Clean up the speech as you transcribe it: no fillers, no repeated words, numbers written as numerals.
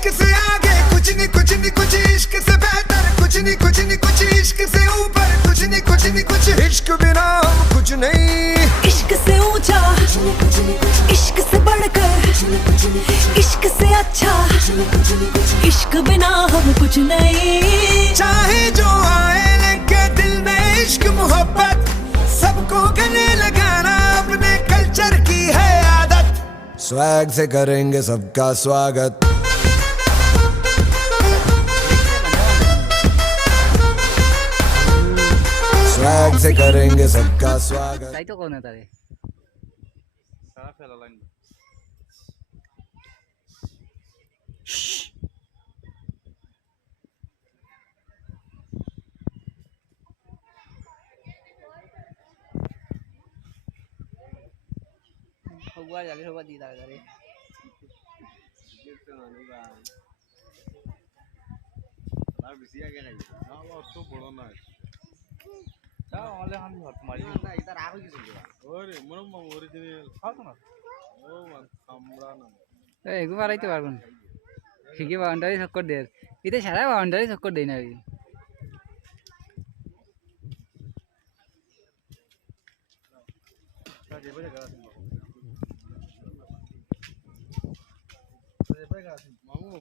इश्क से आगे कुछ नहीं कुछ इश्क से बेहतर कुछ नहीं कुछ इश्क से ऊपर कुछ नहीं कुछ इश्क बिना हम कुछ नहीं इश्क से ऊंचा इश्क से बढ़कर इश्क से अच्छा इश्क बिना हम कुछ नहीं चाहे जो आए लेके दिल में इश्क मोहब्बत सबको गले लगाना अपने कल्चर की है आदत स्वैग से करेंगे सबका स्वागत स्वैग से करेंगे सबका स्वागत তাই তো কোন তারে সারা ফেলা লাইন সবার জালে সবার দিয়ে দাঁড়া করে আর বেশি আগে নাই না অত বড় না তাও আমাদের আমি হট মারি না এটা আর কিছু না ওরে মনে অরিজিনাল খাও না ও আমরা না এগুলো বাড়াইতে পারবো না ঠিকই বাউন্ডারি চক্কর দেয় এটা সারা বাউন্ডারি চক্কর দেয় না আর কি মামু